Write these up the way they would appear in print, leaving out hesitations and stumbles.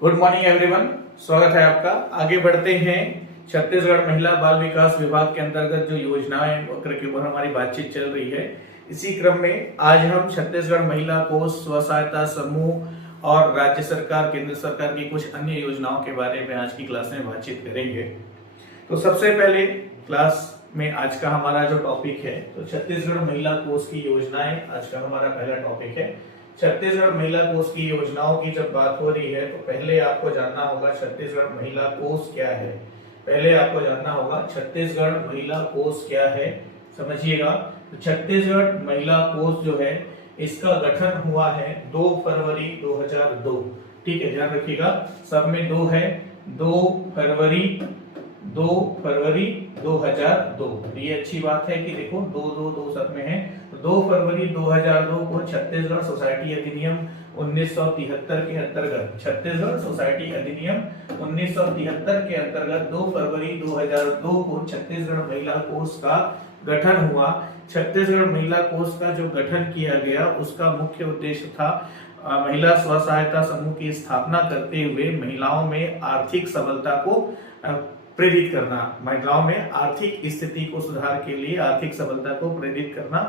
Good morning everyone, स्वागत है आपका। आगे बढ़ते हैं। छत्तीसगढ़ महिला बाल विकास विभाग के अंतर्गत जो योजनाएं वक्र के ऊपर हमारी बातचीत चल रही है, इसी क्रम में आज हम छत्तीसगढ़ महिला कोष, स्व सहायता समूह और राज्य सरकार, केंद्र सरकार की कुछ अन्य योजनाओं के बारे में आज की क्लास में बातचीत करेंगे। तो सबसे पहले क्लास में आज का हमारा जो टॉपिक है, तो छत्तीसगढ़ महिला कोष की योजनाएं आज का हमारा पहला टॉपिक है। छत्तीसगढ़ महिला कोष की योजनाओं की जब बात हो रही है तो पहले आपको जानना होगा छत्तीसगढ़ महिला कोष क्या है। पहले आपको जानना होगा छत्तीसगढ़ महिला कोष क्या है, समझिएगा। तो छत्तीसगढ़ महिला कोष जो है, इसका गठन हुआ है 2 फरवरी 2002। ठीक है, ध्यान रखिएगा, सब में 2 है। 2 फरवरी 2002। ये अच्छी बात है कि देखो 2 सब में है। 2 फरवरी 2002 को छत्तीसगढ़ सोसाइटी अधिनियम 1973 के अंतर्गत, छत्तीसगढ़ सोसाइटी अधिनियम 1973 के अंतर्गत 2 फरवरी 2002 को छत्तीसगढ़ महिला कोष का गठन हुआ। छत्तीसगढ़ महिला कोष का जो गठन किया गया, उसका मुख्य उद्देश्य था महिला स्व सहायता समूह की स्थापना करते हुए महिलाओं में आर्थिक सबलता को प्रेरित करना, महिलाओं में आर्थिक स्थिति को सुधार के लिए आर्थिक सबलता को प्रेरित करना।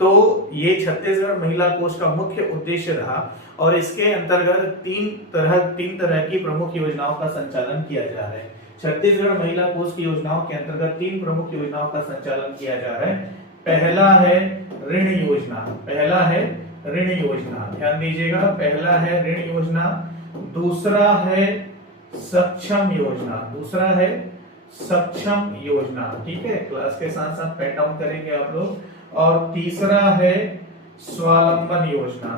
तो ये छत्तीसगढ़ महिला कोष का मुख्य उद्देश्य रहा और इसके अंतर्गत तीन तरह की प्रमुख योजनाओं का संचालन किया जा रहा है। छत्तीसगढ़ महिला कोष की योजनाओं के अंतर्गत 3 प्रमुख योजनाओं का संचालन किया जा रहा है। पहला है ऋण योजना, ध्यान दीजिएगा, पहला है ऋण योजना। दूसरा है सक्षम योजना, ठीक है, क्लास के साथ साथ पेन डाउन करेंगे आप लोग। और तीसरा है स्वावलंबन योजना।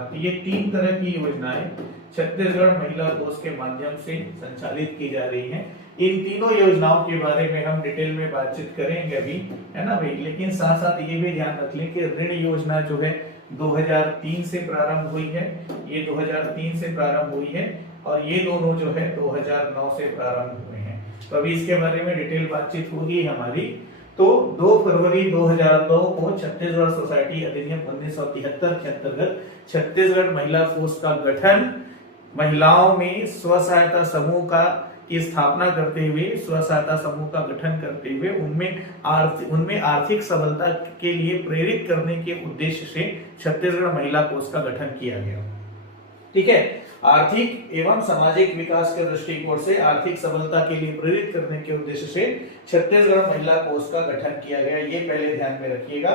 तो ये 3 तरह की योजनाएं छत्तीसगढ़ महिला कोष के माध्यम से संचालित की जा रही हैं। इन तीनों योजनाओं के बारे में हम डिटेल में बातचीत करेंगे अभी, है ना भाई। लेकिन साथ साथ ये भी ध्यान रख लें कि ऋण योजना जो है 2003 से प्रारंभ हुई है, ये 2003 से प्रारंभ हुई है और ये दोनों जो है 2009 से प्रारंभ हुए हैं। तो अभी इसके बारे में डिटेल बातचीत होगी हमारी। तो 2 फरवरी 2002 को छत्तीसगढ़ सोसाइटी अधिनियम 1973 के अंतर्गत छत्तीसगढ़ महिला कोष का गठन, महिलाओं में स्व सहायता समूह का की स्थापना करते हुए, स्व सहायता समूह का गठन करते हुए उनमें आर्थिक सबलता के लिए प्रेरित करने के उद्देश्य से छत्तीसगढ़ महिला कोष का गठन किया गया। ठीक है, आर्थिक एवं सामाजिक विकास के दृष्टिकोण से आर्थिक सबलता के लिए प्रेरित करने के उद्देश्य से छत्तीसगढ़ महिला कोष का गठन किया गया, ये पहले ध्यान में रखिएगा।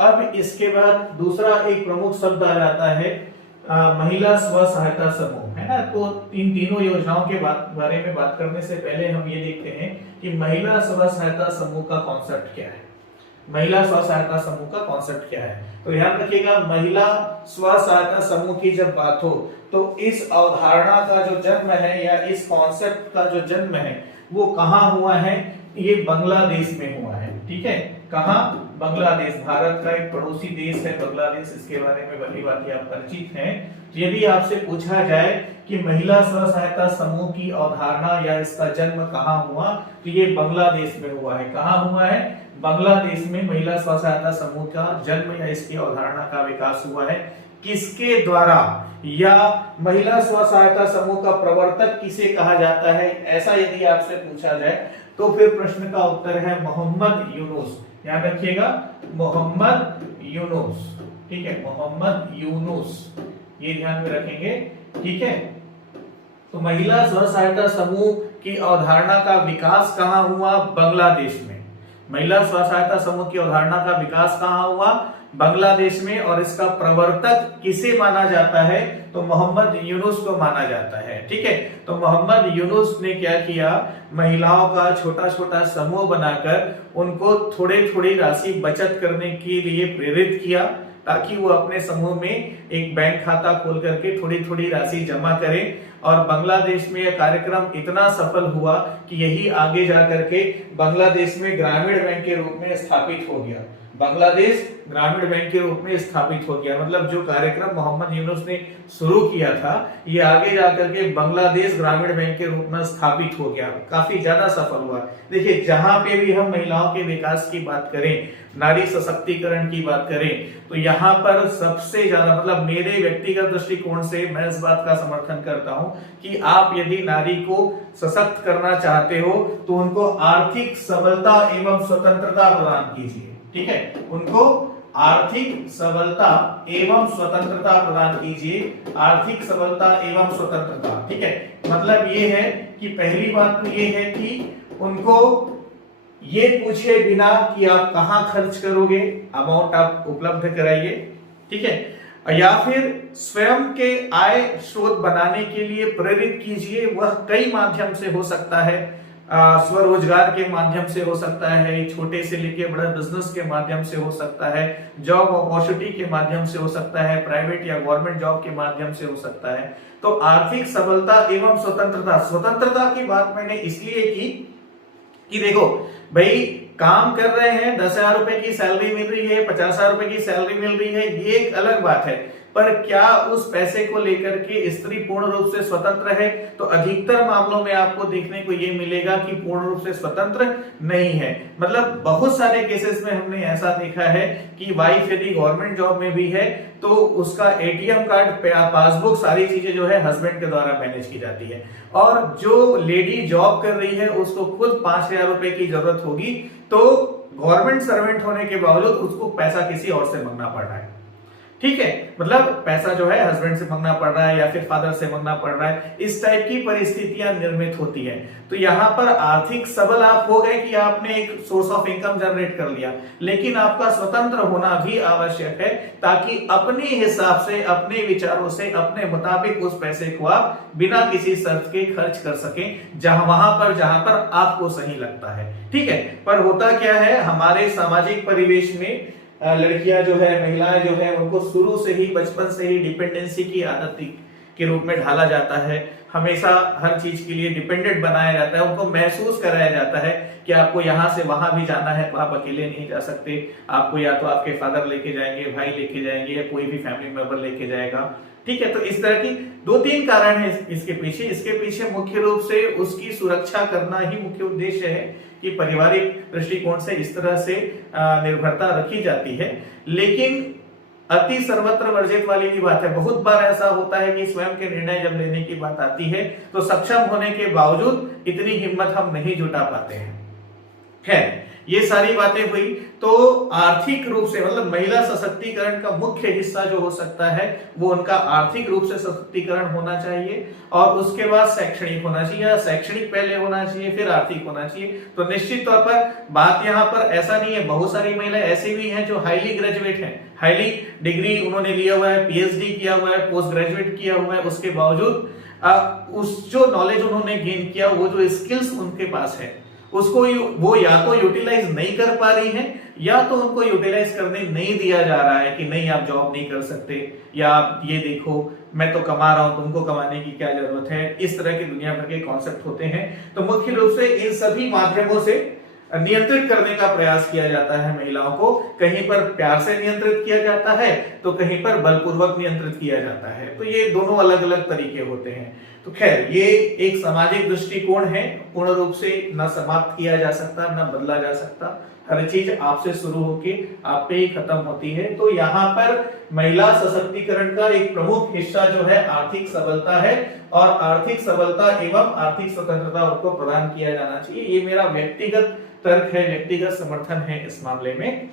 अब इसके बाद दूसरा एक प्रमुख शब्द आ जाता है महिला स्व सहायता समूह, है ना। तो इन तीनों योजनाओं के बारे में बात करने से पहले हम ये देखते हैं कि महिला स्व सहायता समूह का कॉन्सेप्ट क्या है। महिला स्व सहायता समूह का कॉन्सेप्ट क्या है, तो ध्यान रखिएगा, महिला स्व सहायता समूह की जब बात हो तो इस अवधारणा का जो जन्म है या इस कॉन्सेप्ट का जो जन्म है वो कहाँ हुआ है, ये बांग्लादेश में हुआ है। ठीक है, कहाँ? बांग्लादेश, भारत का एक पड़ोसी देश है बांग्लादेश, इसके बारे में भली भांति आप परिचित हैं। यदि आपसे पूछा जाए कि महिला स्व सहायता समूह की अवधारणा या इसका जन्म कहाँ हुआ, तो ये बांग्लादेश में हुआ है। कहाँ हुआ है? बांग्लादेश में महिला स्व सहायता समूह का जन्म या इसकी अवधारणा का विकास हुआ है। किसके द्वारा, या महिला स्व सहायता समूह का प्रवर्तक किसे कहा जाता है, ऐसा यदि आपसे पूछा जाए तो फिर प्रश्न का उत्तर है मोहम्मद यूनुस। ध्यान रखिएगा, मोहम्मद यूनुस। ठीक है, मोहम्मद यूनुस, ये ध्यान में रखेंगे। ठीक है, तो महिला स्व सहायता समूह की अवधारणा का विकास कहाँ हुआ? बांग्लादेश में। महिला स्व सहायता समूह की अवधारणा का विकास कहाँ हुआ? बांग्लादेश में। और इसका प्रवर्तक किसे माना जाता है? तो मोहम्मद यूनुस को माना जाता है। ठीक है, तो मोहम्मद यूनुस ने क्या किया, महिलाओं का छोटा छोटा समूह बनाकर उनको थोड़ी राशि बचत करने के लिए प्रेरित किया, ताकि वो अपने समूह में एक बैंक खाता खोल करके थोड़ी राशि जमा करें। और बांग्लादेश में यह कार्यक्रम इतना सफल हुआ कि यही आगे जाकर के बांग्लादेश में ग्रामीण बैंक के रूप में स्थापित हो गया। बांग्लादेश ग्रामीण बैंक के रूप में स्थापित हो गया। मतलब जो कार्यक्रम मोहम्मद यूनुस ने शुरू किया था ये आगे जाकर के बांग्लादेश ग्रामीण बैंक के रूप में स्थापित हो गया, काफी ज्यादा सफल हुआ। देखिए जहां पे भी हम महिलाओं के विकास की बात करें, नारी सशक्तिकरण की बात करें, तो यहाँ पर सबसे ज्यादा मतलब मेरे व्यक्तिगत दृष्टिकोण से मैं इस बात का समर्थन करता हूं कि आप यदि नारी को सशक्त करना चाहते हो तो उनको आर्थिक सबलता एवं स्वतंत्रता प्रदान कीजिए। ठीक है, उनको आर्थिक सबलता एवं स्वतंत्रता प्रदान कीजिए, आर्थिक सबलता एवं स्वतंत्रता। ठीक है, मतलब ये है कि पहली बात तो ये है कि उनको ये पूछे बिना कि आप कहां खर्च करोगे, अमाउंट आप उपलब्ध कराइए। ठीक है, या फिर स्वयं के आय स्रोत बनाने के लिए प्रेरित कीजिए। वह कई माध्यम से हो सकता है, स्वरोजगार के माध्यम से हो सकता है, छोटे से लेके बड़े बिजनेस के माध्यम से हो सकता है, जॉब अपॉर्चुनिटी के माध्यम से हो सकता है, प्राइवेट या गवर्नमेंट जॉब के माध्यम से हो सकता है। तो आर्थिक सबलता एवं स्वतंत्रता, स्वतंत्रता की बात मैंने इसलिए की कि देखो भाई काम कर रहे हैं, 10,000 रुपए की सैलरी मिल रही है, 50,000 रुपए की सैलरी मिल रही है, ये एक अलग बात है, पर क्या उस पैसे को लेकर के स्त्री पूर्ण रूप से स्वतंत्र है? तो अधिकतर मामलों में आपको देखने को ये मिलेगा कि पूर्ण रूप से स्वतंत्र नहीं है। मतलब बहुत सारे केसेस में हमने ऐसा देखा है कि वाइफ यदि गवर्नमेंट जॉब में भी है तो उसका एटीएम कार्ड, पासबुक, सारी चीजें जो है हस्बैंड के द्वारा मैनेज की जाती है, और जो लेडी जॉब कर रही है उसको खुद 5,000 रुपए की जरूरत होगी तो गवर्नमेंट सर्वेंट होने के बावजूद उसको पैसा किसी और से मांगना पड़ रहा है। ठीक है, मतलब पैसा जो है हस्बैंड से मांगना पड़ रहा है या फिर फादर से मांगना पड़ रहा है, इस टाइप की परिस्थितियां निर्मित होती है। तो यहाँ पर आर्थिक सबल आप हो गए कि आपने एक सोर्स ऑफ इनकम जनरेट कर लिया, लेकिन आपका स्वतंत्र होना भी आवश्यक है ताकि अपने हिसाब से, अपने विचारों से, अपने मुताबिक उस पैसे को आप बिना किसी शर्त के खर्च कर सकें जहां पर आपको सही लगता है। ठीक है, पर होता क्या है, हमारे सामाजिक परिवेश में लड़कियां जो है, महिलाएं जो है, उनको शुरू से ही, बचपन से ही डिपेंडेंसी की आदत के रूप में ढाला जाता है। हमेशा हर चीज के लिए डिपेंडेंट बनाया जाता है, उनको महसूस कराया जाता है कि आपको यहाँ से वहां भी जाना है तो आप अकेले नहीं जा सकते, आपको या तो आपके फादर लेके जाएंगे, भाई लेके जाएंगे, या कोई भी फैमिली मेंबर लेके जाएगा। ठीक है, तो इस तरह की 2-3 कारण है इसके पीछे। इसके पीछे मुख्य रूप से उसकी सुरक्षा करना ही मुख्य उद्देश्य है कि पारिवारिक दृष्टिकोण से इस तरह से निर्भरता रखी जाती है। लेकिन अति सर्वत्र वर्जित वाली भी बात है। बहुत बार ऐसा होता है कि स्वयं के निर्णय जब लेने की बात आती है तो सक्षम होने के बावजूद इतनी हिम्मत हम नहीं जुटा पाते हैं। खैर, ये सारी बातें हुई। तो आर्थिक रूप से, मतलब महिला सशक्तिकरण का मुख्य हिस्सा जो हो सकता है वो उनका आर्थिक रूप से सशक्तिकरण होना चाहिए, और उसके बाद शैक्षणिक होना चाहिए, या शैक्षणिक पहले होना चाहिए फिर आर्थिक होना चाहिए। तो निश्चित तौर पर बात यहाँ पर ऐसा नहीं है, बहुत सारी महिलाएं ऐसी भी हैं जो हाईली ग्रेजुएट हैं, हाईली डिग्री उन्होंने लिया हुआ है, पीएचडी किया हुआ है, पोस्ट ग्रेजुएट किया हुआ है, उसके बावजूद उस जो नॉलेज उन्होंने गेन किया, वो जो स्किल्स उनके पास है, उसको वो या तो यूटिलाइज नहीं कर पा रही हैं, या तो उनको यूटिलाइज करने नहीं दिया जा रहा है कि नहीं आप जॉब नहीं कर सकते, या आप ये देखो मैं तो कमा रहा हूं, तुमको कमाने की क्या जरूरत है। इस तरह की दुनिया भर के कॉन्सेप्ट होते हैं। तो मुख्य रूप से इन सभी माध्यमों से नियंत्रित करने का प्रयास किया जाता है महिलाओं को। कहीं पर प्यार से नियंत्रित किया जाता है तो कहीं पर बलपूर्वक नियंत्रित किया जाता है। तो ये दोनों अलग अलग तरीके होते हैं। तो खैर, ये एक सामाजिक दृष्टिकोण है, पूर्ण रूप से न समाप्त किया जा सकता, न बदला जा सकता। हर चीज आपसे शुरू होके आप पे ही खत्म होती है। तो यहाँ पर महिला सशक्तिकरण का एक प्रमुख हिस्सा जो है आर्थिक सबलता है, और आर्थिक सबलता एवं आर्थिक स्वतंत्रता उनको प्रदान किया जाना चाहिए। ये मेरा व्यक्तिगत तर्क है, व्यक्तिगत समर्थन है इस मामले में।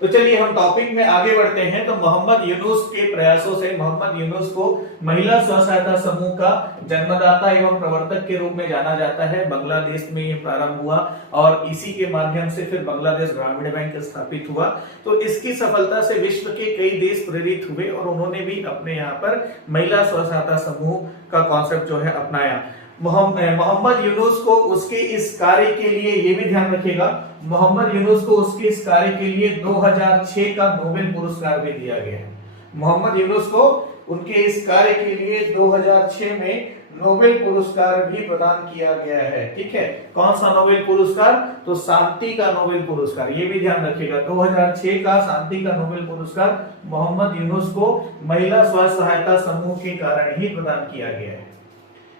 तो चलिए हम टॉपिक में आगे बढ़ते हैं। तो मोहम्मद यूनुस के प्रयासों से, मोहम्मद यूनुस को महिला स्व सहायता समूह का जन्मदाता एवं प्रवर्तक के रूप में जाना जाता है। बांग्लादेश में ये प्रारंभ हुआ और इसी के माध्यम से फिर बांग्लादेश ग्रामीण बैंक स्थापित हुआ। तो इसकी सफलता से विश्व के कई देश प्रेरित हुए और उन्होंने भी अपने यहाँ पर महिला स्व सहायता समूह का कॉन्सेप्ट जो है अपनाया। मोहम्मद यूनुस को उसके इस कार्य के लिए, ये भी ध्यान रखिएगा, मोहम्मद यूनुस को उसके इस कार्य के लिए 2006 का नोबेल पुरस्कार भी दिया गया है। मोहम्मद यूनुस को उनके इस कार्य के लिए 2006 में नोबेल पुरस्कार भी प्रदान किया गया है। ठीक है, कौन सा नोबेल पुरस्कार? तो शांति का नोबेल पुरस्कार। ये भी ध्यान रखिएगा, 2006 का शांति का नोबेल पुरस्कार मोहम्मद यूनुस को महिला स्व सहायता समूह के कारण ही प्रदान किया गया है।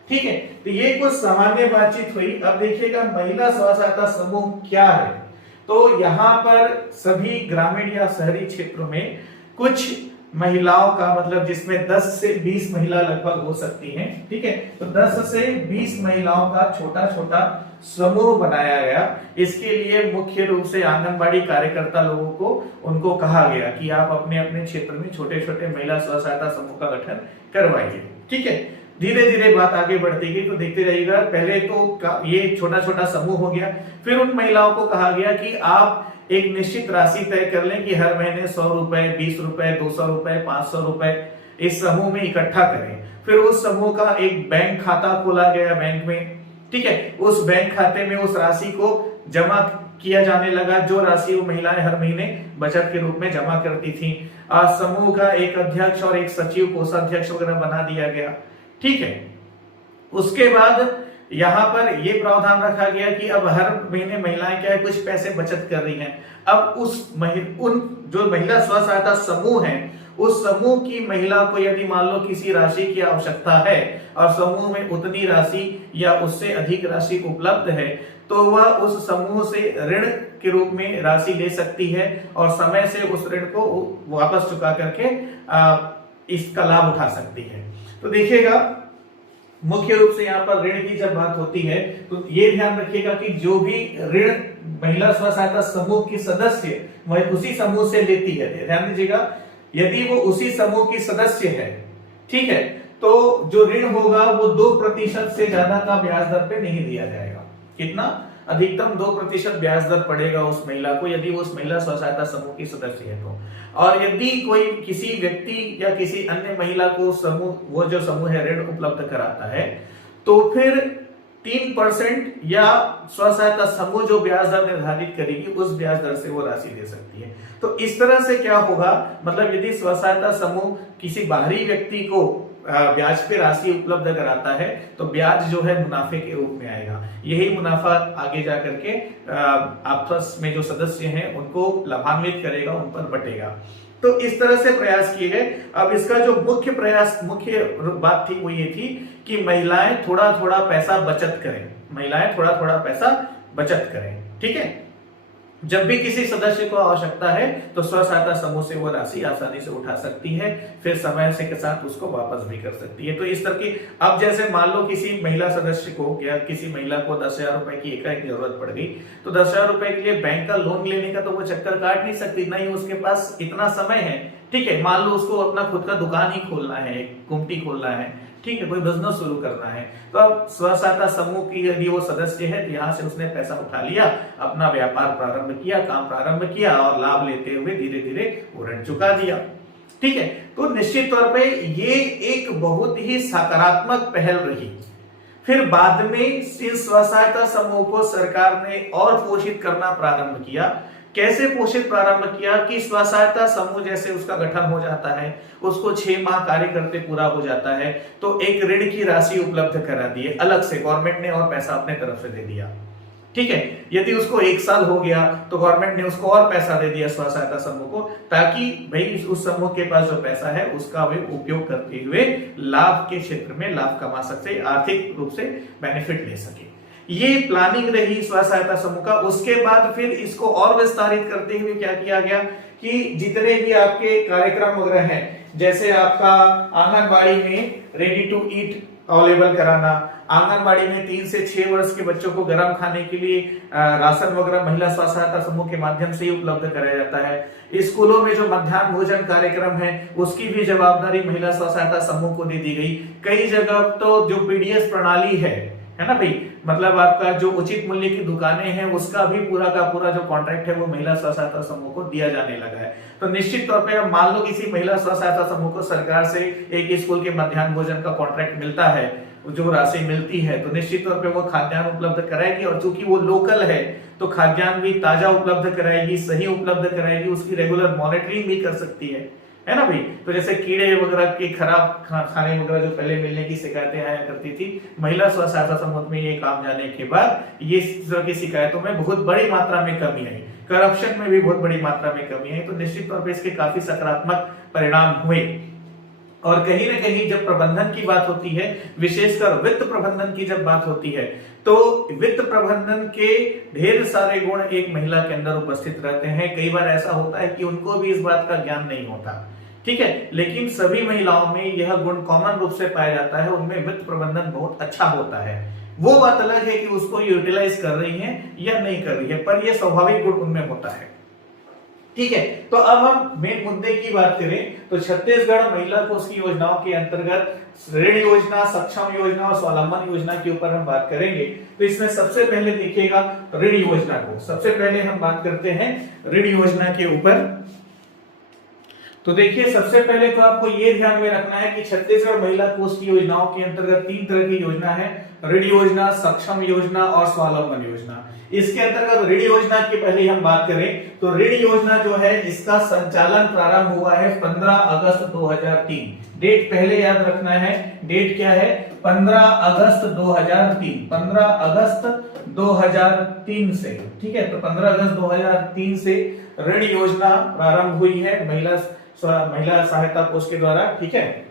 ठीक है, तो ये कुछ सामान्य बातचीत हुई। अब देखिएगा महिला स्व सहायता समूह क्या है। तो यहाँ पर सभी ग्रामीण या शहरी क्षेत्रों में कुछ महिलाओं का, मतलब जिसमें 10 से 20 महिला लगभग हो सकती हैं। ठीक है, तो 10 से 20 महिलाओं का छोटा छोटा समूह बनाया गया। इसके लिए मुख्य रूप से आंगनबाड़ी कार्यकर्ता लोगों को उनको कहा गया कि आप अपने अपने क्षेत्र में छोटे छोटे महिला स्व सहायता समूह का गठन करवाइए। ठीक है, धीरे धीरे बात आगे बढ़ती गई, तो देखते रहिएगा। पहले तो ये छोटा छोटा समूह हो गया, फिर उन महिलाओं को कहा गया कि आप एक निश्चित राशि तय कर लें कि हर महीने 100 रुपए, 20 रुपए, 200 रुपए, 500 रुपए इस समूह में इकट्ठा करें। फिर उस समूह का एक बैंक खाता खोला गया बैंक में। ठीक है, उस बैंक खाते में उस राशि को जमा किया जाने लगा, जो राशि वो महिलाएं हर महीने बचत के रूप में जमा करती थी। समूह का एक अध्यक्ष और एक सचिव, कोषाध्यक्ष वगैरह बना दिया गया। ठीक है, उसके बाद यहाँ पर ये प्रावधान रखा गया कि अब हर महीने महिलाएं क्या है, कुछ पैसे बचत कर रही हैं। अब उन जो महिला स्व सहायता समूह है, उस समूह की महिला को यदि मान लो किसी राशि की आवश्यकता है और समूह में उतनी राशि या उससे अधिक राशि उपलब्ध है, तो वह उस समूह से ऋण के रूप में राशि ले सकती है और समय से उस ऋण को वापस चुका करके इसका लाभ उठा सकती है। तो देखिएगा, मुख्य रूप से यहाँ पर ऋण की जब बात होती है तो ये ध्यान रखिएगा कि जो भी ऋण महिला स्व सहायता समूह की सदस्य वह उसी समूह से लेती है। ध्यान दीजिएगा, यदि वो उसी समूह की सदस्य है, ठीक है, तो जो ऋण होगा वो 2% से ज्यादा का ब्याज दर पे नहीं दिया जाएगा। कितना? अधिकतम 2% ब्याज दर पड़ेगा उस महिला को, यदि वो उस महिला स्व सहायता समूह की सदस्य है तो। और यदि कोई किसी व्यक्ति या किसी अन्य महिला को समूह, वो जो समूह है ऋण उपलब्ध कराता है, तो फिर 3% या स्व सहायता समूह जो ब्याज दर निर्धारित करेगी उस ब्याज दर से वो राशि दे सकती है। तो इस तरह से क्या होगा, मतलब यदि स्व सहायता समूह किसी बाहरी व्यक्ति को ब्याज पे राशि उपलब्ध कराता है तो ब्याज जो है मुनाफे के रूप में आएगा। यही मुनाफा आगे जाकर के आपस में जो सदस्य हैं उनको लाभान्वित करेगा, उन पर बटेगा। तो इस तरह से प्रयास किए गए। अब इसका जो मुख्य बात थी वो ये थी कि महिलाएं थोड़ा थोड़ा पैसा बचत करें, महिलाएं थोड़ा थोड़ा पैसा बचत करें। ठीक है, जब भी किसी सदस्य को आवश्यकता है तो स्व सहायता समूह से वो राशि आसानी से उठा सकती है, फिर समय से के साथ उसको वापस भी कर सकती है। तो इस तरह की, अब जैसे मान लो किसी महिला सदस्य को या किसी महिला को 10,000 रुपए की एकाएक जरूरत पड़ गई, तो 10,000 रुपए के लिए बैंक का लोन लेने का तो वो चक्कर काट नहीं सकती, नहीं उसके पास इतना समय है। ठीक है, मान लो उसको अपना खुद का दुकान ही खोलना है, गुमटी खोलना है, ठीक है, कोई बिजनेस शुरू करना है, तो अब स्व सहायता समूह की यदि वो सदस्य है तो यहाँ से उसने पैसा उठा लिया, अपना व्यापार प्रारंभ किया, काम प्रारंभ किया और लाभ लेते हुए धीरे धीरे वो ऋण चुका दिया। ठीक है, तो निश्चित तौर पे ये एक बहुत ही सकारात्मक पहल रही। फिर बाद में इस स्व सहायता समूह को सरकार ने और पोषित करना प्रारंभ किया। कैसे पोषित प्रारंभ किया कि स्व सहायता समूह जैसे उसका गठन हो जाता है, उसको 6 माह कार्य करते पूरा हो जाता है, तो एक ऋण की राशि उपलब्ध करा दी है अलग से, गवर्नमेंट ने और पैसा अपने तरफ से दे दिया। ठीक है, यदि उसको 1 साल हो गया तो गवर्नमेंट ने उसको और पैसा दे दिया स्व सहायता समूह को, ताकि भाई उस समूह के पास जो पैसा है उसका वे उपयोग करते हुए लाभ के क्षेत्र में लाभ कमा सकते, आर्थिक रूप से बेनिफिट ले सके। ये प्लानिंग रही स्व सहायता समूह का। उसके बाद फिर इसको और विस्तारित करते हुए क्या किया गया कि जितने भी आपके कार्यक्रम वगैरह हैं, जैसे आपका आंगनबाड़ी में रेडी टू ईट अवेलेबल कराना, आंगनबाड़ी में 3 से 6 वर्ष के बच्चों को गर्म खाने के लिए राशन वगैरह महिला स्व सहायता समूह के माध्यम से ही उपलब्ध कराया जाता है। स्कूलों में जो मध्याह्न भोजन कार्यक्रम है उसकी भी जवाबदारी महिला स्व सहायता समूह को दे दी गई। कई जगह तो जो पीडीएस प्रणाली है ना भाई, मतलब आपका जो उचित मूल्य की दुकानें हैं उसका भी पूरा का पूरा जो कॉन्ट्रैक्ट है वो महिला स्व सहायता समूह को दिया जाने लगा है। तो निश्चित तौर पे अब मान लो किसी महिला स्व सहायता समूह को सरकार से एक स्कूल के मध्याह्न भोजन का कॉन्ट्रैक्ट मिलता है, जो राशि मिलती है, तो निश्चित तौर पे वो खाद्यान्न उपलब्ध कराएगी और चूंकि वो लोकल है तो खाद्यान्न भी ताजा उपलब्ध कराएगी, सही उपलब्ध कराएगी, उसकी रेगुलर मॉनिटरिंग भी कर सकती है। है ना भाई। तो जैसे कीड़े वगैरह के खराब खाने वगैरह जो पहले मिलने की शिकायतें आया करती थी, महिला स्व सहायता समूह में ये काम जाने के बाद ये इस तरह की शिकायतों में बहुत बड़ी मात्रा में कमी आई, करप्शन में भी बहुत बड़ी मात्रा में कमी आई। तो निश्चित तौर पर इसके काफी सकारात्मक परिणाम हुए। और कहीं ना कहीं जब प्रबंधन की बात होती है, विशेषकर वित्त प्रबंधन की जब बात होती है, तो वित्त प्रबंधन के ढेर सारे गुण एक महिला के अंदर उपस्थित रहते हैं। कई बार ऐसा होता है कि उनको भी इस बात का ज्ञान नहीं होता, ठीक है, लेकिन सभी महिलाओं में यह गुण कॉमन रूप से पाया जाता है, उनमें वित्त प्रबंधन बहुत अच्छा होता है। वो बात अलग है कि उसको यूटिलाइज कर रही है या नहीं कर रही है, पर यह स्वाभाविक गुण उनमें होता है, ठीक है। तो अब हम मेन मुद्दे की बात करें तो छत्तीसगढ़ महिला कोष की योजनाओं के अंतर्गत ऋण योजना, सक्षम योजना और स्वावलंबन योजना के ऊपर हम बात करेंगे। तो इसमें सबसे पहले देखिएगा ऋण योजना को, सबसे पहले हम बात करते हैं ऋण योजना के ऊपर। तो देखिए सबसे पहले तो आपको ये ध्यान में रखना है कि छत्तीसगढ़ महिला कोष की योजनाओं के अंतर्गत 3 तरह की योजना है, ऋण योजना, सक्षम योजना और स्वावलंबन योजना। इसके अंतर्गत ऋण योजना की पहले हम बात करें तो ऋण योजना जो है इसका संचालन प्रारंभ हुआ है 15 अगस्त 2003। डेट पहले याद रखना है, डेट क्या है, 15 अगस्त 2003, 15 अगस्त 2003 से, ठीक है। तो 15 अगस्त 2003 से ऋण योजना प्रारंभ हुई है महिला सहायता कोष के द्वारा, ठीक है।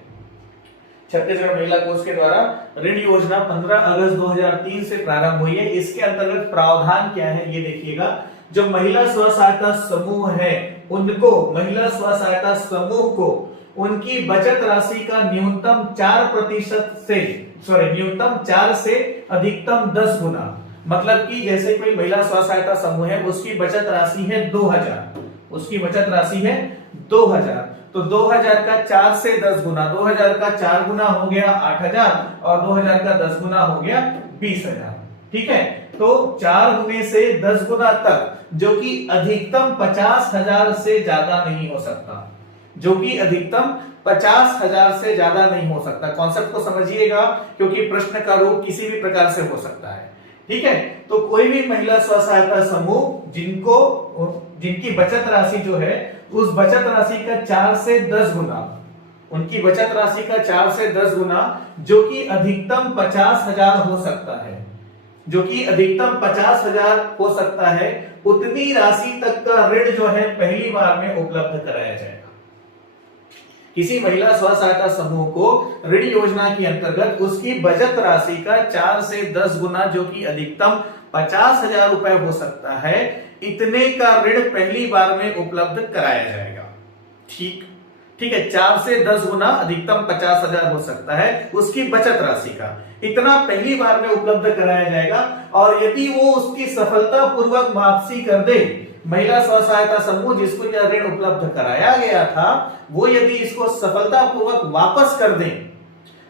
छत्तीसगढ़ महिला कोष के द्वारा ऋण योजना 15 अगस्त 2003 से प्रारंभ हुई है। इसके अंतर्गत प्रावधान क्या है ये देखिएगा, जो महिला स्व सहायता समूह है उनको, महिला स्व सहायता समूह को उनकी बचत राशि का न्यूनतम 4% से, न्यूनतम 4 से अधिकतम 10 गुना, मतलब कि जैसे कोई महिला स्व सहायता समूह है उसकी बचत राशि है 2000, उसकी बचत राशि है 2000, तो 2000 का 4 से 10 गुना, 2000 का 4 गुना हो गया 8000 और 2000 का 10 गुना हो गया 20000, ठीक है। तो 4 गुने से 10 गुना तक, जो कि अधिकतम 50,000 से ज्यादा नहीं हो सकता, जो कि अधिकतम 50,000 से ज्यादा नहीं हो सकता। कॉन्सेप्ट को समझिएगा क्योंकि प्रश्न का रूप किसी भी प्रकार से हो सकता है, ठीक है। तो कोई भी महिला स्व सहायता समूह जिनकी बचत राशि जो है उस बचत राशि का 4 से 10 गुना, उनकी बचत राशि का 4 से 10 गुना, जो कि अधिकतम 50,000 हो सकता है, जो कि अधिकतम 50,000 हो सकता है, उतनी राशि तक का ऋण जो है पहली बार में उपलब्ध कराया जाएगा। किसी महिला स्व सहायता समूह को ऋण योजना के अंतर्गत उसकी बचत राशि का 4 से 10 गुना, जो कि अधिकतम 50,000 रुपए हो सकता है, इतने का ऋण पहली बार में उपलब्ध कराया जाएगा, ठीक है। 4 से 10 गुना अधिकतम 50,000 हो सकता है उसकी बचत राशि का, इतना पहली बार में उपलब्ध कराया जाएगा। और यदि वो उसकी सफलता पूर्वक वापसी कर दे, महिला स्व सहायता समूह जिसको यह ऋण उपलब्ध कराया गया था, वो यदि इसको सफलतापूर्वक वापस कर दे,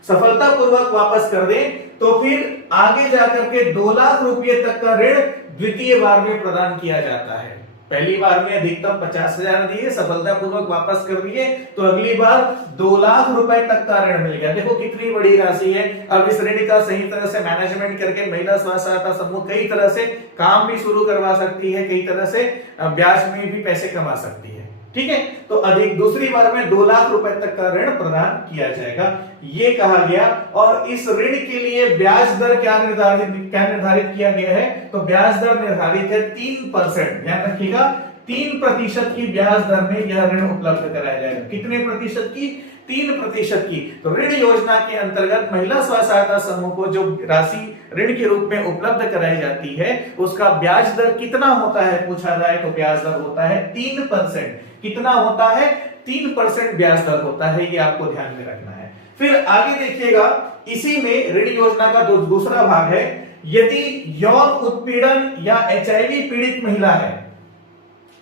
सफलतापूर्वक वापस कर दे, तो फिर आगे जाकर के 2 लाख रुपए तक का ऋण द्वितीय बार में प्रदान किया जाता है। पहली बार में अधिकतम 50,000 दिए, सफलतापूर्वक वापस कर दिए, तो अगली बार 2 लाख रुपए तक का ऋण मिल गया। देखो कितनी बड़ी राशि है। अब इस ऋण का सही तरह से मैनेजमेंट करके महिला स्व सहायता समूह कई तरह से काम भी शुरू करवा सकती है, कई तरह से ब्याज में भी पैसे कमा सकती है, ठीक है। तो अधिक दूसरी बार में 2 लाख रुपए तक का ऋण प्रदान किया जाएगा, ये कहा गया। और इस ऋण के लिए ब्याज दर क्या निर्धारित किया गया है, तो ब्याज दर निर्धारित है 3%, ध्यान रखिएगा 3% की ब्याज दर में यह ऋण उपलब्ध कराया जाएगा। कितने प्रतिशत की, 3% की। तो ऋण योजना के अंतर्गत महिला स्व सहायता समूह को जो राशि ऋण के रूप में उपलब्ध कराई जाती है, उसका ब्याज दर कितना होता है पूछा जाए तो ब्याज दर होता है 3%। कितना होता है, 3% ब्याज दर होता है, ये आपको ध्यान में रखना है। फिर आगे देखिएगा, इसी में ऋण योजना का दूसरा भाग है, यदि यौन उत्पीड़न या HIV पीड़ित महिला है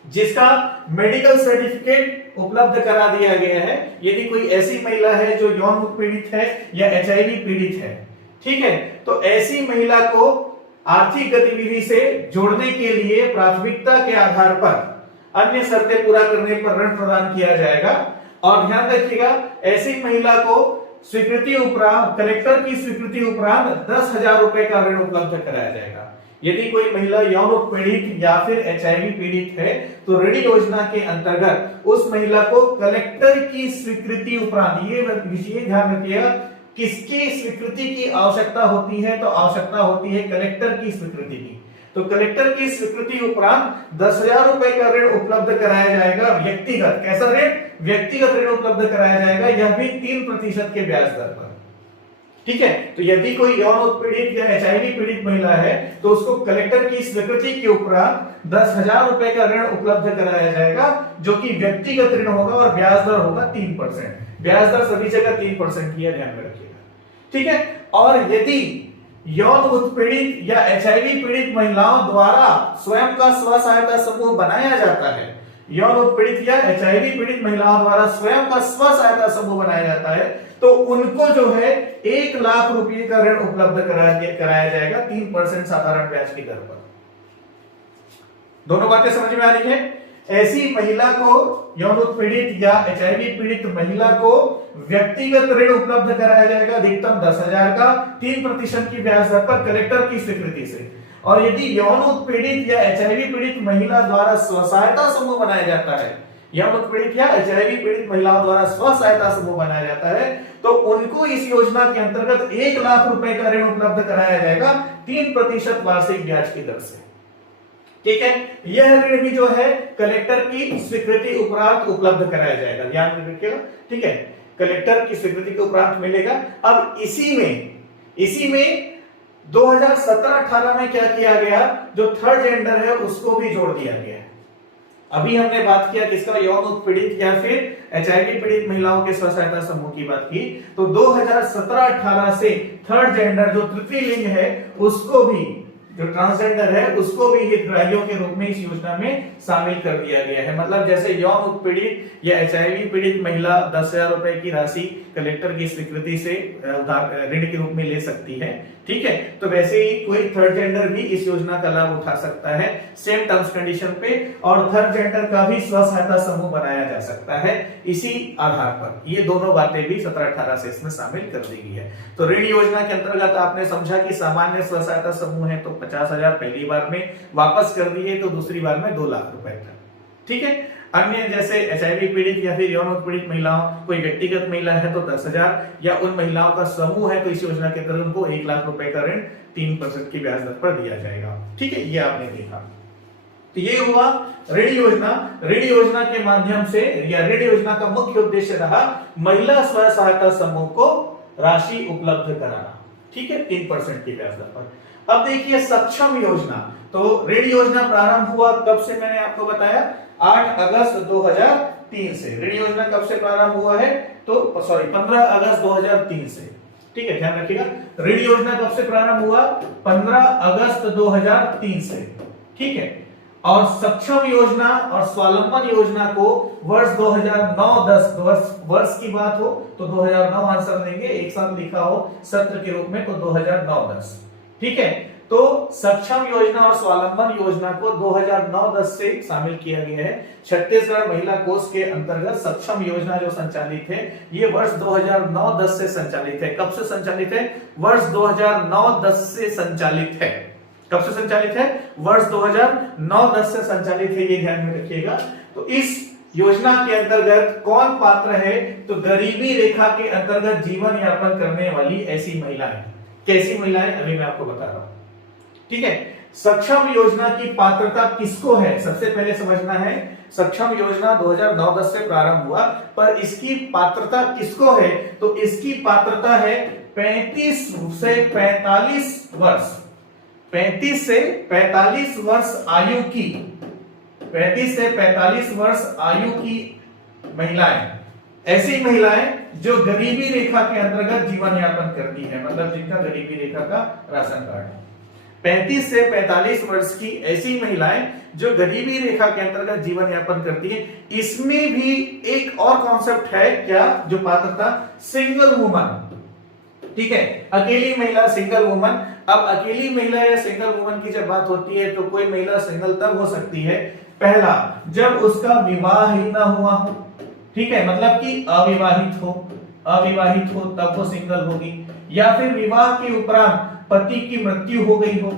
जिसका मेडिकल सर्टिफिकेट उपलब्ध करा दिया गया है, यदि कोई ऐसी महिला है जो यौन उत्पीड़ित है या HIV पीड़ित है, ठीक है, तो ऐसी महिला को आर्थिक गतिविधि से जोड़ने के लिए प्राथमिकता के आधार पर अन्य शर्तें पूरा करने पर ऋण प्रदान किया जाएगा। और ध्यान रखिएगा, ऐसी महिला को स्वीकृति उपरांत, कलेक्टर की स्वीकृति उपरांत 10,000 रुपए का ऋण उपलब्ध कराया जाएगा। यदि कोई महिला यौन उत्पीड़ित या फिर एचआईवी पीड़ित है तो ऋण योजना के अंतर्गत उस महिला को कलेक्टर की स्वीकृति उपरांत, ये विशेष ध्यान रखिएगा, किसकी स्वीकृति की आवश्यकता होती है? तो आवश्यकता होती है कलेक्टर की स्वीकृति की। तो कलेक्टर की स्वीकृति उपरांत 10,000 रुपए का ऋण उपलब्ध कराया जाएगा व्यक्तिगत। कैसा ऋण? व्यक्तिगत ऋण उपलब्ध कराया जाएगा, यह भी 3% के ब्याज दर पर। ठीक है, तो यदि कोई यौन उत्पीड़ित या एचआईवी पीड़ित महिला है तो उसको कलेक्टर की स्वीकृति के उपरांत 10,000 रुपए का ऋण उपलब्ध कराया जाएगा, जो कि व्यक्तिगत ऋण होगा और ब्याज दर होगा 3%। ब्याज दर सभी जगह 3% की है, ध्यान में रखिएगा। ठीक है, और यदि यौन उत्पीड़ित या एचआईवी पीड़ित महिलाओं द्वारा स्वयं का स्व सहायता समूह बनाया जाता है, यौन उत्पीड़ित या एचआईवी पीड़ित महिलाओं द्वारा स्वयं का स्व सहायता समूह बनाया जाता है, तो उनको जो है 1 लाख रुपए का ऋण उपलब्ध कराया जाएगा 3% साधारण ब्याज की दर पर। दोनों बातें समझ में आ रही है? ऐसी महिला को, यौन उत्पीड़ित या एचआईवी पीड़ित महिला को व्यक्तिगत ऋण उपलब्ध कराया जाएगा अधिकतम 10,000 का 3% की ब्याज दर पर कलेक्टर की स्वीकृति से। और यदि यौन उत्पीड़ित या एचआईवी पीड़ित महिला द्वारा स्व सहायता समूह बनाया जाता है, यौन उत्पीड़ित या एचआईवी पीड़ित महिलाओं द्वारा स्व सहायता समूह बनाया जाता है, तो उनको इस योजना के अंतर्गत 1 लाख रुपए का ऋण उपलब्ध कराया जाएगा 3% वार्षिक ब्याज की दर से। ठीक है, यह ऋण भी जो है कलेक्टर की स्वीकृति उपरांत उपलब्ध कराया जाएगा, ध्यान में रखिएगा। ठीक है, कलेक्टर की स्वीकृति के उपरांत मिलेगा। अब इसी में 2017-18 में क्या किया गया, जो थर्ड जेंडर है उसको भी जोड़ दिया गया है। अभी हमने बात किया किसका? यौन उत्पीड़ित या फिर एचआईवी पीड़ित महिलाओं के स्व सहायता समूह की बात की। तो 2017-18 से थर्ड जेंडर, जो तृतीय लिंग है, उसको भी, जो ट्रांसजेंडर है, उसको भी हितग्राहियों के रूप में इस योजना में शामिल कर दिया गया है। मतलब जैसे यौन उत्पीड़ित या एचआईवी पीड़ित महिला 10,000 रुपए की राशि कलेक्टर की स्वीकृति से ऋण के रूप में ले सकती है, ठीक है, तो वैसे ही कोई थर्ड जेंडर भी इस योजना का लाभ उठा सकता है सेम टर्म्स कंडीशन पे, और थर्ड जेंडर का भी स्व सहायता समूह बनाया जा सकता है इसी आधार पर। ये दोनों बातें भी 17-18 से इसमें शामिल कर दी गई है। तो ऋण योजना के अंतर्गत आपने समझा कि सामान्य स्व सहायता समूह है तो 50,000 पहली बार में वापस कर दिए, तो दूसरी बार में 2 लाख रुपए तक। ठीक है, अन्य जैसे एचआईवी पीड़ित या फिर यौन उत्पीड़ित महिलाओं, कोई व्यक्तिगत महिला है तो 10,000, या उन महिलाओं का समूह है तो इस योजना के तहत उनको 1 लाख रुपए का ऋण 3% की ब्याज दर पर दिया जाएगा। ठीक है, ये आपने देखा। तो ये हुआ ऋण योजना। ऋण योजना के माध्यम से, या ऋण योजना का मुख्य उद्देश्य रहा महिला स्व सहायता समूह को राशि उपलब्ध कराना। ठीक है, 3% की ब्याज दर पर। अब देखिए सक्षम योजना। तो ऋण योजना प्रारंभ हुआ कब से, मैंने आपको बताया 8 अगस्त 2003 से। ऋण योजना कब से प्रारंभ हुआ है? तो 15 अगस्त 2003 से। ठीक है, ध्यान रखिएगा, ऋण योजना कब से प्रारंभ हुआ? 15 अगस्त 2003 से। ठीक है, और सक्षम योजना और स्वावलंबन योजना को वर्ष 2009-10 वर्ष की बात हो तो 2009 आंसर देंगे, एक साथ लिखा हो सत्र के रूप में तो 2009-10। ठीक है, तो सक्षम योजना और स्वावलंबन योजना को 2009-10 से शामिल किया गया है। छत्तीसगढ़ महिला कोष के अंतर्गत सक्षम योजना जो संचालित है, ये वर्ष 2009-10 से संचालित है। कब से संचालित है? वर्ष 2009-10 से संचालित है। कब से संचालित है? वर्ष 2009-10 से संचालित है, ये ध्यान में रखिएगा। तो इस योजना के अंतर्गत कौन पात्र है? तो गरीबी रेखा के अंतर्गत जीवन यापन करने वाली ऐसी महिलाएं। कैसी महिलाएं? अभी मैं आपको बता रहा हूं। ठीक है, सक्षम योजना की पात्रता किसको है? सबसे पहले समझना है, सक्षम योजना 2009-10 से प्रारंभ हुआ, पर इसकी पात्रता किसको है? तो इसकी पात्रता है 35 से 45 वर्ष, 35 से 45 वर्ष आयु की, 35 से 45 वर्ष आयु की महिलाएं, ऐसी महिलाएं जो गरीबी रेखा के अंतर्गत जीवन यापन करती है, मतलब जिनका गरीबी रेखा का राशन कार्ड है। 35 से 45 वर्ष की ऐसी महिलाएं जो गरीबी रेखा के अंतर्गत जीवन यापन करती है। इसमें भी एक और कॉन्सेप्ट है क्या, जो पात्रता, सिंगल वुमन। ठीक है, अकेली महिला, सिंगल वुमन। अब अकेली महिला या सिंगल वुमन की जब बात होती है तो कोई महिला सिंगल तब हो सकती है, पहला, जब उसका विवाह ही ना हुआ हो। ठीक है, मतलब कि अविवाहित हो तब वो सिंगल होगी, या फिर विवाह के उपरांत पति की मृत्यु हो गई हो।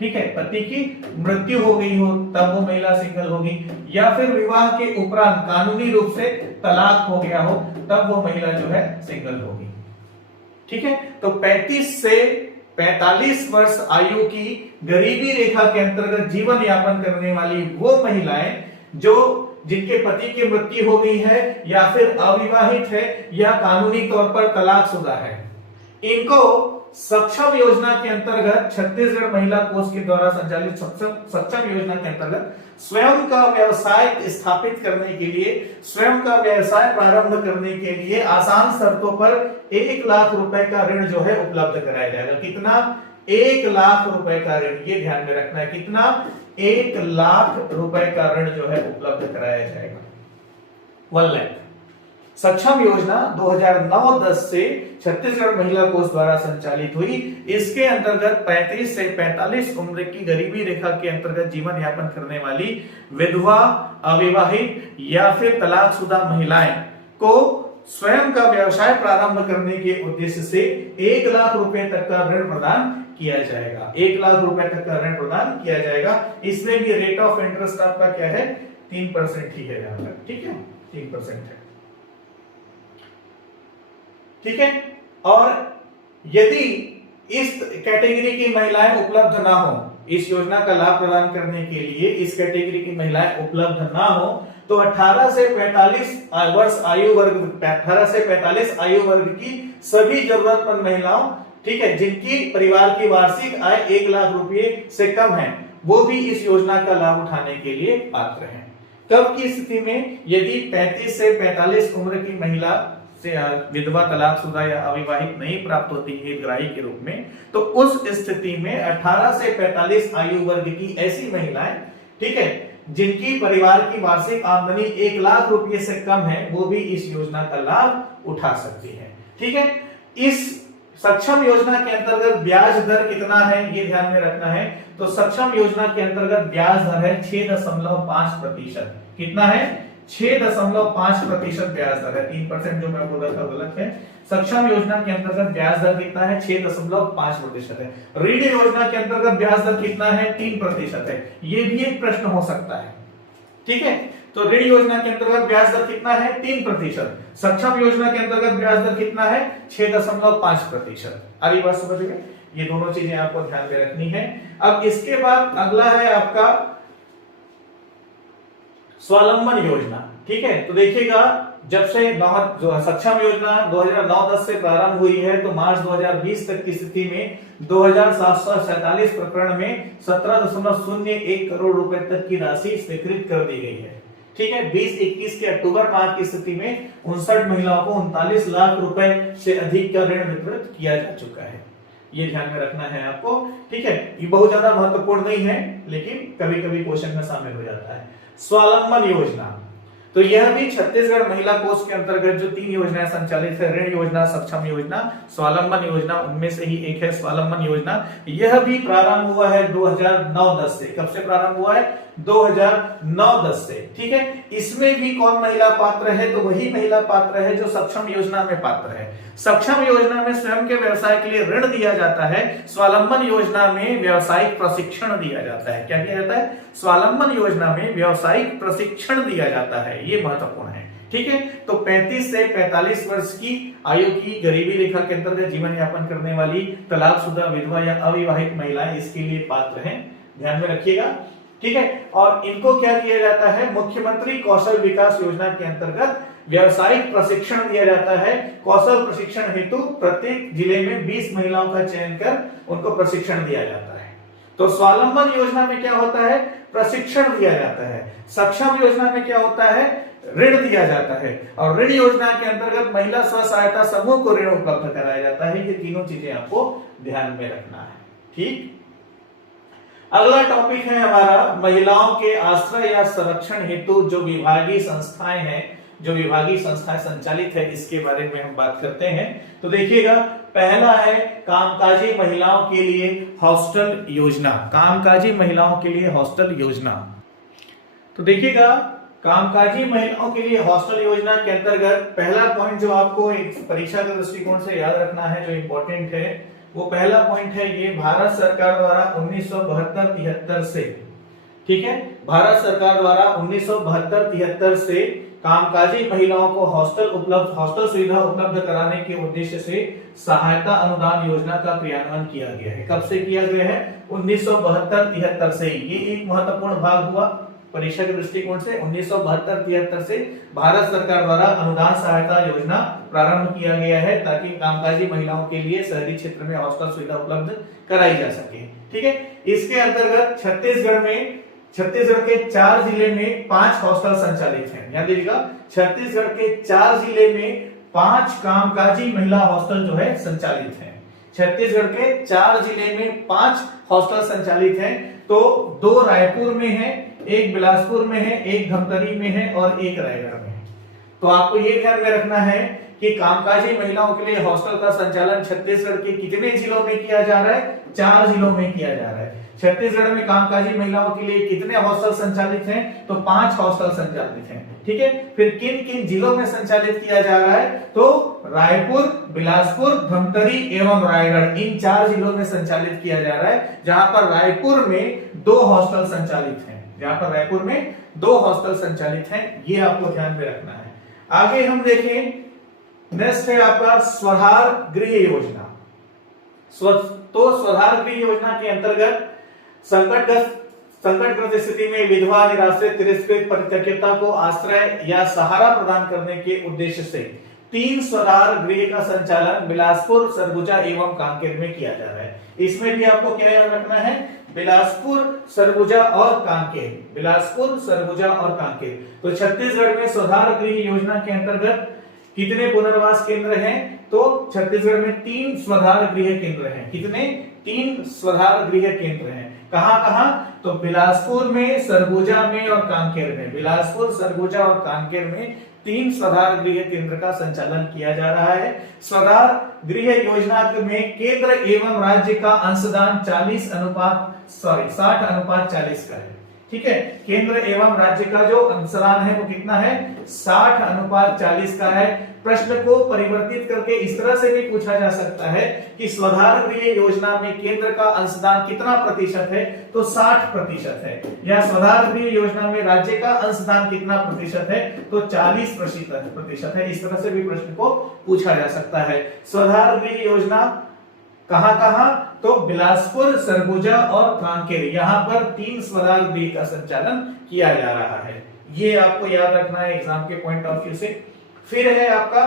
ठीक ठीक है, पति की मृत्यु हो गई हो तब वो महिला सिंगल होगी, या फिर विवाह के उपरांत कानूनी रूप से तलाक हो गया हो तब वो महिला जो है सिंगल होगी। ठीक है, तो 35 से 45 वर्ष आयु की गरीबी रेखा के अंतर्गत जीवन यापन करने वाली वो महिलाएं जो जिनके पति की मृत्यु हो गई है या फिर अविवाहित है या कानूनी तौर पर तलाकशुदा है, इनको सक्षम योजना के अंतर्गत छत्तीसगढ़ महिला कोष के द्वारा संचालित सक्षम योजना के अंतर्गत स्वयं का व्यवसाय स्थापित करने के लिए, स्वयं का व्यवसाय प्रारंभ करने के लिए आसान शर्तों पर 1 लाख रुपए का ऋण जो है उपलब्ध कराया जाएगा। कितना? 1 लाख रुपए का ऋण, ये ध्यान में रखना है। कितना? 1 लाख रुपए का ऋण जो है उपलब्ध कराया जाएगा। 1 लाख। सक्षम योजना 2009-10 से छत्तीसगढ़ महिला कोष द्वारा संचालित हुई। इसके अंतर्गत 35 से 45 उम्र की गरीबी रेखा के अंतर्गत जीवन यापन करने वाली विधवा, अविवाहित या फिर तलाकशुदा महिलाएं को स्वयं का व्यवसाय प्रारंभ करने के उद्देश्य से 1 लाख रुपए तक का ऋण प्रदान किया जाएगा। 1 लाख रुपए तक का ऋण प्रदान किया जाएगा। इसमें भी रेट ऑफ इंटरेस्ट आपका क्या है? 3% ही है यहां तक। ठीक है, 3% है। ठीक है, और यदि इस कैटेगरी की महिलाएं उपलब्ध ना हो, इस योजना का लाभ प्रदान करने के लिए इस कैटेगरी की महिलाएं उपलब्ध ना हो, तो 18 से 45 वर्ष आयु वर्ग, 18 से 45 आयु वर्ग की सभी जरूरतमंद महिलाओं, ठीक है, जिनकी परिवार की वार्षिक आय 1 लाख रुपए से कम है, वो भी इस योजना का लाभ उठाने के लिए पात्र हैं। कब की स्थिति में? यदि 35 से 45 उम्र की महिला विधवा, तलाकशुदा या अविवाहित नहीं प्राप्त होती है हितग्राही के रूप में, तो उस स्थिति में 18 से 45 आयु वर्ग की ऐसी महिलाएं, ठीक है, जिनकी परिवार की वार्षिक आमदनी 1 लाख रुपए से कम है, वो भी इस योजना का लाभ उठा सकती है। ठीक है, इस सक्षम योजना के अंतर्गत ब्याज दर कितना है ये ध्यान में रखना है। तो सक्षम योजना के अंतर्गत ब्याज दर है 6.5%। कितना है? 6.5% ब्याज दर है। 3% जो मैं बोला था गलत है। सक्षम योजना के अंतर्गत ब्याज दर कितना है? 6.5% है। ऋण योजना के अंतर्गत ब्याज दर कितना है? 3% है। ये भी एक प्रश्न हो सकता है। ठीक है, तो ऋण योजना के अंतर्गत ब्याज दर कितना है? 3%। सक्षम योजना के अंतर्गत ब्याज दर कितना है? 6.5%। अरे बात समझ गए? ये दोनों चीजें आपको ध्यान में रखनी है। अब इसके बाद अगला है आपका स्वावलंबन योजना। ठीक है, तो देखिएगा जब से सक्षम योजना 2009-10 से प्रारंभ हुई है, तो मार्च 2020 तक की स्थिति में 2747 प्रकरण में 17.01 करोड़ रुपए तक की राशि स्वीकृत कर दी गई है। ठीक है, 2021 के अक्टूबर माह की स्थिति में 59 महिलाओं को 39 लाख रुपए से अधिक का ऋण वितरित किया जा चुका है। ये ध्यान में रखना है आपको। ठीक है, ये बहुत ज्यादा महत्वपूर्ण नहीं है, लेकिन कभी कभी क्वेश्चन में शामिल हो जाता है। स्वावलंबन योजना, तो यह भी छत्तीसगढ़ महिला कोष के अंतर्गत जो 3 योजनाएं संचालित है, ऋण योजना, सक्षम योजना, स्वावलंबन योजना, उनमें से ही एक है स्वावलंबन योजना। यह भी प्रारंभ हुआ है 2009-10 से। कब से प्रारंभ हुआ है? 2009-10 से। ठीक है, इसमें भी कौन महिला पात्र है? तो वही महिला पात्र है जो सक्षम योजना में पात्र है। सक्षम योजना में स्वयं के व्यवसाय के लिए ऋण दिया जाता है। स्वावलंबन योजना में व्यावसायिक प्रशिक्षण दिया जाता है। क्या दिया जाता है? स्वावलंबन योजना में व्यावसायिक प्रशिक्षण दिया जाता है। ये महत्वपूर्ण है। ठीक है, तो 35 से 45 वर्ष की आयु की गरीबी रेखा के अंतर्गत जीवन यापन करने वाली तलाकशुदा, विधवा या अविवाहित महिलाएं इसके लिए पात्र हैं। ध्यान में रखिएगा। ठीक है, और इनको क्या किया जाता है? मुख्यमंत्री कौशल विकास योजना के अंतर्गत व्यावसायिक प्रशिक्षण दिया जाता है। कौशल प्रशिक्षण हेतु प्रत्येक जिले में 20 महिलाओं का चयन कर उनको प्रशिक्षण दिया जाता है। तो स्वावलंबन योजना में क्या होता है? प्रशिक्षण दिया जाता है। सक्षम योजना में क्या होता है? ऋण दिया जाता है। और ऋण योजना के अंतर्गत महिला स्व सहायता समूह को ऋण उपलब्ध कराया जाता है। ये तीनों चीजें आपको ध्यान में रखना है। ठीक, अगला टॉपिक है हमारा महिलाओं के आश्रय या संरक्षण हेतु जो विभागीय संस्थाएं हैं, जो विभागीय संस्थाएं संचालित है, इसके बारे में हम बात करते हैं। तो देखिएगा, पहला है कामकाजी महिलाओं के लिए हॉस्टल योजना। कामकाजी महिलाओं के लिए हॉस्टल योजना। तो देखिएगा, कामकाजी महिलाओं के लिए हॉस्टल योजना के अंतर्गत पहला पॉइंट जो आपको एक परीक्षा के दृष्टिकोण से याद रखना है, जो इंपॉर्टेंट है, वो पहला पॉइंट है ये भारत सरकार द्वारा 1972-73 से, ठीक है, भारत सरकार द्वारा 1972-73 से कामकाजी महिलाओं को हॉस्टल सुविधा उपलब्ध कराने के उद्देश्य से सहायता अनुदान योजना का क्रियान्वयन किया गया है। कब से किया गया है? 1972-73 से। ये एक महत्वपूर्ण भाग हुआ परीक्षा के दृष्टिकोण से। 1972-73 से भारत सरकार द्वारा अनुदान सहायता योजना प्रारंभ किया गया है ताकि कामकाजी महिलाओं के लिए शहरी क्षेत्र में हॉस्टल सुविधा उपलब्ध कराई जा सके, ठीक है। इसके अंतर्गत छत्तीसगढ़ के 4 जिले में 5 हॉस्टल संचालित हैं। ध्यान दीजिएगा, छत्तीसगढ़ के 4 जिले में 5 कामकाजी महिला हॉस्टल जो है संचालित हैं। छत्तीसगढ़ के 4 जिले में 5 हॉस्टल संचालित हैं। तो 2 रायपुर में है, 1 बिलासपुर में है, 1 धमतरी में है और 1 रायगढ़ में है। तो आपको ये ध्यान में रखना है कि कामकाजी महिलाओं के लिए हॉस्टल का संचालन छत्तीसगढ़ के कितने जिलों में किया जा रहा है? 4 जिलों में किया जा रहा है। छत्तीसगढ़ में कामकाजी महिलाओं के लिए कितने हॉस्टल संचालित हैं? तो 5 हॉस्टल संचालित हैं, ठीक है। फिर किन किन जिलों में संचालित किया जा रहा है? तो रायपुर, बिलासपुर, धमतरी एवं रायगढ़, इन 4 जिलों में संचालित किया जा रहा है, जहां पर रायपुर में 2 हॉस्टल संचालित हैं। जहां पर रायपुर में 2 हॉस्टल संचालित हैं, ये आपको ध्यान में रखना है। आगे हम देखें, नेक्स्ट है आपका स्वधार गृह योजना। तो स्वधार गृह योजना के अंतर्गत संकटग्रस्त स्थिति में विधवा, निराश्रित, तिरस्कृत, परित्यक्ता को आश्रय या सहारा प्रदान करने के उद्देश्य से 3 स्वधार गृह का संचालन बिलासपुर, सरगुजा एवं कांकेर में किया जा रहा है। इसमें भी आपको क्या याद रखना है? बिलासपुर, सरगुजा और कांकेर। बिलासपुर, सरगुजा और कांकेर। तो छत्तीसगढ़ में स्वधार गृह योजना के अंतर्गत कितने पुनर्वास केंद्र हैं? तो छत्तीसगढ़ में 3 स्वधार गृह केंद्र हैं। कितने? 3 स्वधार गृह केंद्र हैं। कहां कहां? तो बिलासपुर में, सरगुजा में और कांकेर में। बिलासपुर, सरगुजा और कांकेर में 3 स्वधार गृह केंद्र का संचालन किया जा रहा है। स्वधार गृह योजना में केंद्र एवं राज्य का अंशदान 60:40 का है, ठीक है। केंद्र एवं राज्य का जो अंशदान है वो कितना है? 60:40 का है। प्रश्न को परिवर्तित करके इस तरह से भी पूछा जा सकता है कि स्वधार गृह योजना में केंद्र का अंशदान कितना प्रतिशत है? तो 60% है। या स्वधार गृह योजना में राज्य का अंशदान कितना प्रतिशत है? तो 40% है। इस तरह से भी प्रश्न को पूछा जा सकता है। स्वधार गृह योजना कहां कहां? तो बिलासपुर, सरगुजा और कांकेर, यहां पर 3 स्वधार गृह का संचालन किया जा रहा है। ये आपको याद रखना है एग्जाम के पॉइंट ऑफ व्यू से। फिर है आपका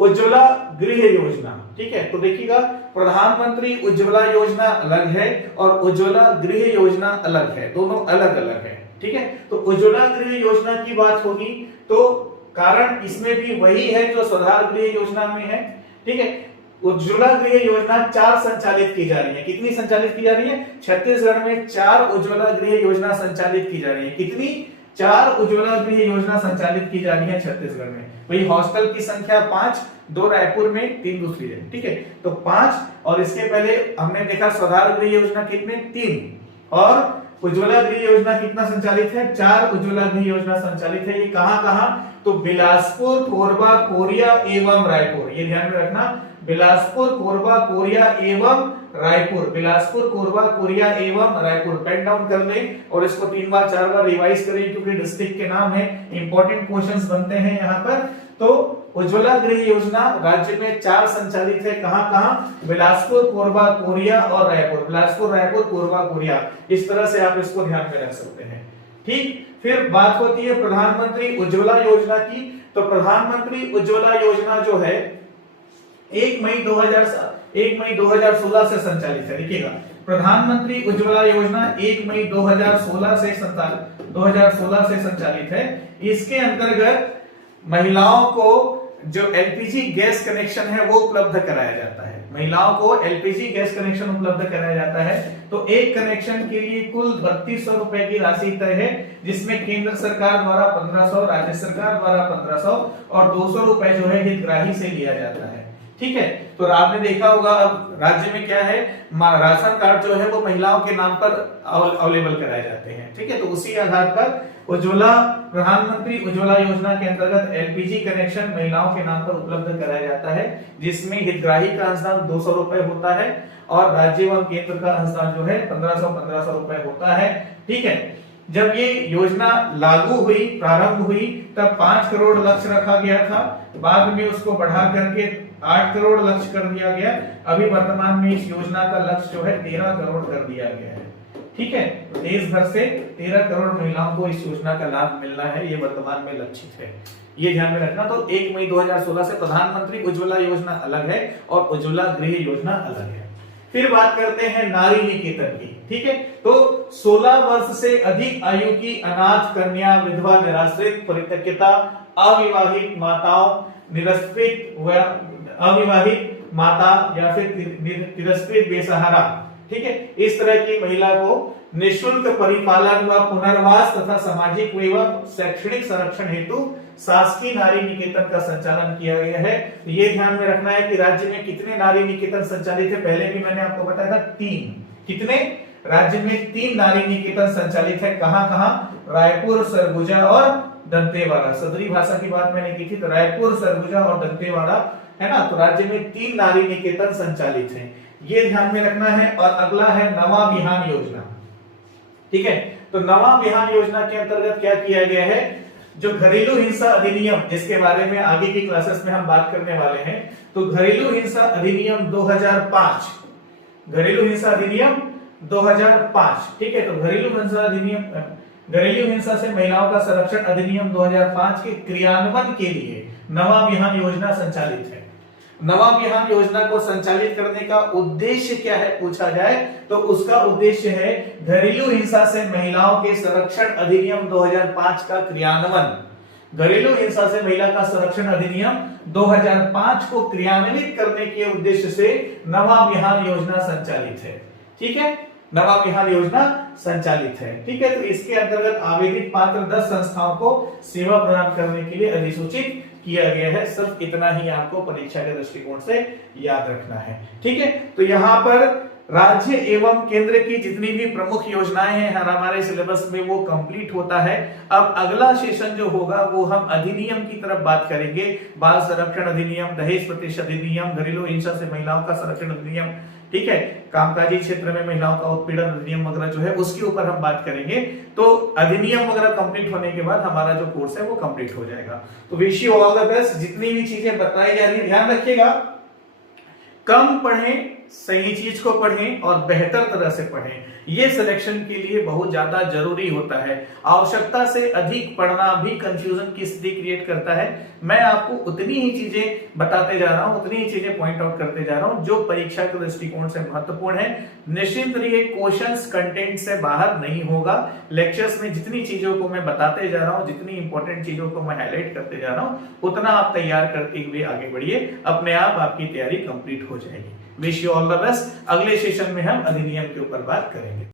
उज्ज्वला गृह योजना, ठीक है। तो देखिएगा, प्रधानमंत्री उज्ज्वला योजना अलग है और उज्ज्वला गृह योजना अलग है, दोनों अलग अलग है, ठीक है। तो उज्ज्वला गृह योजना की बात होगी तो कारण इसमें भी वही है जो स्वधार गृह योजना में है, ठीक है। उज्ज्वला गृह योजना 4 संचालित की जा रही है। कितनी संचालित की जा रही है? छत्तीसगढ़ में 4 उज्ज्वला गृह योजना संचालित की जा रही है। कितनी? 4 उज्ज्वला गृह योजना संचालित की जा रही है छत्तीसगढ़ में। वही हॉस्टल की संख्या 5, 2 रायपुर में, 3 दूसरी जगह, ठीक है। तो 5, और इसके पहले हमने देखा स्वधार गृह योजना कितने? 3, और उज्ज्वला गृह योजना कितना संचालित है? 4 उज्ज्वला गृह योजना संचालित है। ये कहां कहां? तो बिलासपुर, कोरबा, कोरिया एवं रायपुर। ये ध्यान में रखना, बिलासपुर, कोरबा, कोरिया एवं रायपुर। बिलासपुर, कोरबा, कोरिया एवं रायपुर। पेन डाउन कर लें और इसको 3 बार 4 बार रिवाइज करें क्योंकि डिस्ट्रिक्ट के नाम है, इंपॉर्टेंट क्वेश्चंस बनते हैं यहाँ पर। तो उज्ज्वला गृह योजना राज्य में 4 संचालित है। कहां कहां? बिलासपुर, कोरबा, कोरिया और रायपुर। बिलासपुर, रायपुर, कोरबा, कोरिया, इस तरह से आप इसको ध्यान में रख सकते हैं, ठीक। फिर बात होती है प्रधानमंत्री उज्ज्वला योजना की। तो प्रधानमंत्री उज्ज्वला योजना जो है 1 मई 2016 से संचालित है। देखिएगा, प्रधानमंत्री उज्ज्वला योजना 1 मई 2016 से संचालित है। इसके अंतर्गत महिलाओं को जो एलपीजी गैस कनेक्शन है वो उपलब्ध कराया जाता है। महिलाओं को एलपीजी गैस कनेक्शन उपलब्ध कराया जाता है। तो एक कनेक्शन के लिए कुल 3200 रुपए की राशि तय है, जिसमें केंद्र सरकार द्वारा 1500, राज्य सरकार द्वारा 1500 और 200 रुपए जो है हितग्राही से लिया जाता है, ठीक है। तो आपने देखा होगा अब राज्य में क्या है, राशन कार्ड जो है वो महिलाओं के नाम पर अवेलेबल कराए जाते हैं, ठीक है। तो उसी आधार पर उज्ज्वला, प्रधानमंत्री उज्ज्वला योजना के अंतर्गत एलपीजी कनेक्शन महिलाओं के नाम पर उपलब्ध कराया जाता है, जिसमें हितग्राही का अंशदान 200 रुपए होता है और राज्य एवं केंद्र का अंशदान जो है 1500 रुपए होता है, ठीक है। जब ये योजना लागू हुई, प्रारंभ हुई, तब 5 करोड़ लक्ष्य रखा गया था, बाद में उसको बढ़ा करके 8 करोड़ लक्ष्य कर दिया गया। अभी वर्तमान में इस योजना का लक्ष्य जो है 13 करोड़ कर दिया गया है, ठीक है। तो देश भर से 13 करोड़ महिलाओं को इस योजना का लाभ मिलना है, ये वर्तमान में लक्षित है, ये ध्यान में रखना। तो 1 मई 2016 से प्रधानमंत्री उज्ज्वला योजना अलग है और उज्ज्वला गृह योजना अलग है। फिर बात करते हैं नारी निकेतन की, ठीक है। तो 16 वर्ष से अधिक आयु की अनाथ, कन्या, विधवा, निराश्रित, परित्यक्ता, अविवाहित माताओं, निरस्त्रित व अविवाहित माता या फिर तिरस्कृत बेसहारा, ठीक है, इस तरह की महिला को निःशुल्क परिपालन व पुनर्वास तथा सामाजिक एवं शैक्षणिक संरक्षण हेतु शासकीय नारी निकेतन का संचालन किया गया है। तो ये ध्यान में रखना है कि राज्य में कितने नारी निकेतन संचालित है, पहले भी मैंने आपको बताया था 3। कितने? राज्य में 3 नारी निकेतन संचालित है। कहां कहां? रायपुर, सरगुजा और दंतेवाड़ा। सदरी भाषा की बात मैंने की थी, तो रायपुर, सरगुजा और दंतेवाड़ा है ना। तो राज्य में 3 नारी निकेतन संचालित है, ये ध्यान में रखना है। और अगला है नवा बिहान योजना, ठीक है। तो नवा बिहान योजना के अंतर्गत क्या किया गया है, जो घरेलू हिंसा अधिनियम, जिसके बारे में आगे की क्लासेस में हम बात करने वाले हैं, तो घरेलू हिंसा अधिनियम 2005, घरेलू हिंसा अधिनियम 2005, ठीक है। तो घरेलू हिंसा अधिनियम, घरेलू हिंसा से महिलाओं का संरक्षण अधिनियम 2005 के क्रियान्वयन के लिए नवा बिहान योजना संचालित है। नवा बिहान योजना को संचालित करने का उद्देश्य क्या है पूछा जाए, तो उसका उद्देश्य है घरेलू हिंसा से महिलाओं के संरक्षण अधिनियम 2005 का क्रियान्वयन। घरेलू हिंसा से महिला का संरक्षण अधिनियम 2005 को क्रियान्वित करने के उद्देश्य से नवा बिहान योजना संचालित है, ठीक है। नवा बिहान योजना संचालित है, ठीक है। तो इसके अंतर्गत आवेदित पात्र 10 संस्थाओं को सेवा प्रदान करने के लिए अधिसूचित किया गया है। सिर्फ इतना ही आपको परीक्षा के दृष्टिकोण से याद रखना है, ठीक है। तो यहाँ पर राज्य एवं केंद्र की जितनी भी प्रमुख योजनाएं हैं हमारे सिलेबस में वो कंप्लीट होता है। अब अगला सेशन जो होगा वो हम अधिनियम की तरफ बात करेंगे। बाल संरक्षण अधिनियम, दहेज प्रतिशत अधिनियम, घरेलू हिंसा से महिलाओं का संरक्षण अधिनियम, ठीक है, कामकाजी क्षेत्र में महिलाओं का उत्पीड़न अधिनियम वगैरह जो है उसके ऊपर हम बात करेंगे। तो अधिनियम वगैरह कंप्लीट होने के बाद हमारा जो कोर्स है वो कंप्लीट हो जाएगा। तो wish you all the best. जितनी भी चीजें बताई जा रही है ध्यान रखिएगा, कम पढ़ें, सही चीज को पढ़ें और बेहतर तरह से पढ़ें। ये सिलेक्शन के लिए बहुत ज्यादा जरूरी होता है। आवश्यकता से अधिक पढ़ना भी कंफ्यूजन की स्थिति क्रिएट करता है। मैं आपको उतनी ही चीजें बताते जा रहा हूं, उतनी ही चीजें पॉइंट आउट करते जा रहा हूं जो परीक्षा के दृष्टिकोण से महत्वपूर्ण है। निश्चिंत रहिए, क्वेश्चंस कंटेंट से बाहर नहीं होगा। लेक्चर्स में जितनी चीजों को मैं बताते जा रहा हूं, जितनी इंपॉर्टेंट चीजों को मैं हाईलाइट करते जा रहा हूं, उतना आप तैयार करते हुए आगे बढ़िए, अपने आप आपकी तैयारी कंप्लीट हो जाएगी। Wish you all the best. अगले सेशन में हम अधिनियम के ऊपर बात करेंगे।